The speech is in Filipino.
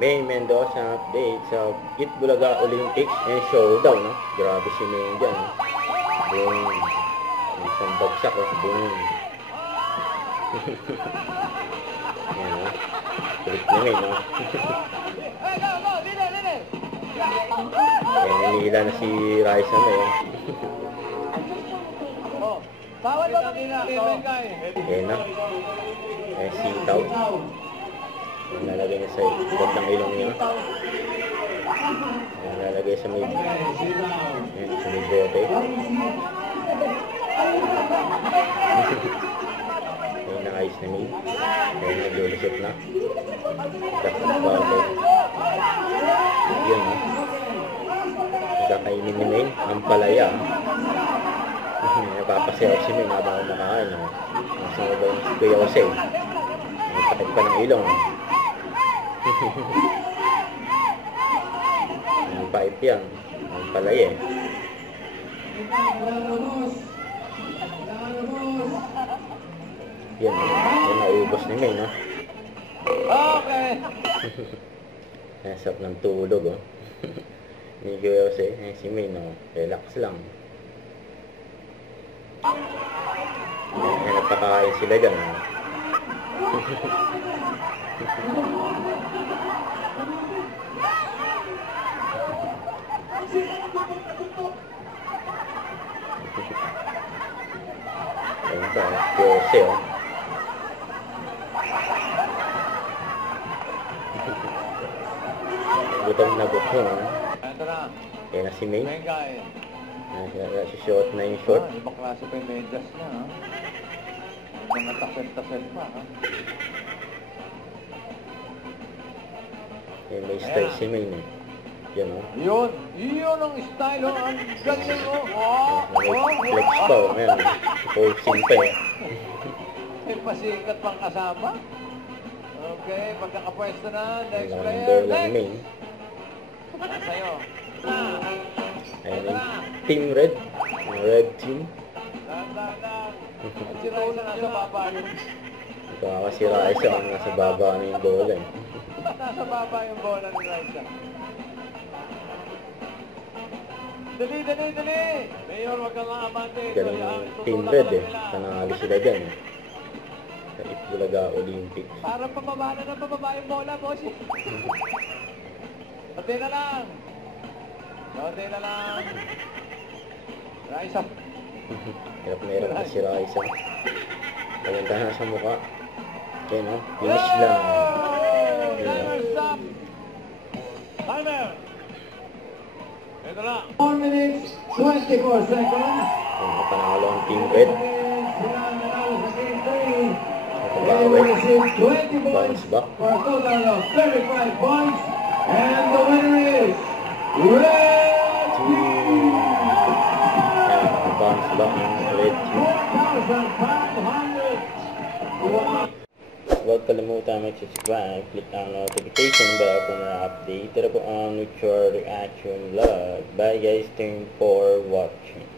May Mendoza update sa Itbulaga Olympics and Showdown, no? Grabe si May dyan, no? Boom. Isang bagsak, oh. Boom. Yan, no? Kulit na May, no? Yan, hinihila na si Raisa May, oh. Yan, no? Yan, sitaw. Yan, lalagay niya sa ikot ng ilong niya. Yan, lalagay sa may... Yan, sa may bote. Yan, naka-ice na may. Yan, naglulusot na. Dapat bote. Yan, no? Nagkakainin ni May. Ang palaya. Napapasayaw si May habang kumakain, no? Nasunod ba yung si Kuya Jose? May sakit pa ng ilong. Ang pipe yan. Ang palaya eh. Yan, yan naubos ni May, no? Okay. Nasap ng tulog, oh. Ni Kuya Jose, si May, no? Relax lang. Yan, nagpakain sila dyan, no? Ayan pa, Jose, oh. Gutom na gutom, oh. Ito na. Ayan na si May. Mengay. Nasusuot na yung short. Ibang klase pa yung medyas niya, ha? May mga tasel-tasel pa, ha? Ayan, may style si May, no? Yan, oh. Yun ang style, oh. Ang galing, oh. Wow. May flex pa, oh. Ayan, posing pa, eh. May pasikat pang kasama. Okay, pagkakapwesto na. Next Wala player. ng bola ni Next. May. Sa'yo. Ayan yung Team Red. Yung Red Team. Dahan-dahan. Si Raisa nasa baba yun. Ito nga si Raisa, nasa baba na yung bola, eh. Nasa baba yung bola ni Raisa. Dali! Mayor, wag kang maabante. Galing yung Team Red, eh. Panalo sila dyan, eh. Sa Itbulaga Olympics. Parang pababa yung bola, boss. Konti na lang. Raisa. Hirap na hirap na si Raisa. Paganda na sa mukha. Ayan, no? Finish lang. Never stop. Timer. Ito na. 1 minute, 24 seconds. Ayan, panalo ang Team Red. Sila nanalo sa game 3. They Nakabawi. will receive 20 points Bounce back. for a total of 35 points. And the winner is Red Team. Ayan, nakabounce back ang Red Team. 4,500. Huwag kalimutan mag-subscribe, click ang notification bell para update. Tara po ang Nuture Reaction Vlog. Bye guys, thank you for watching.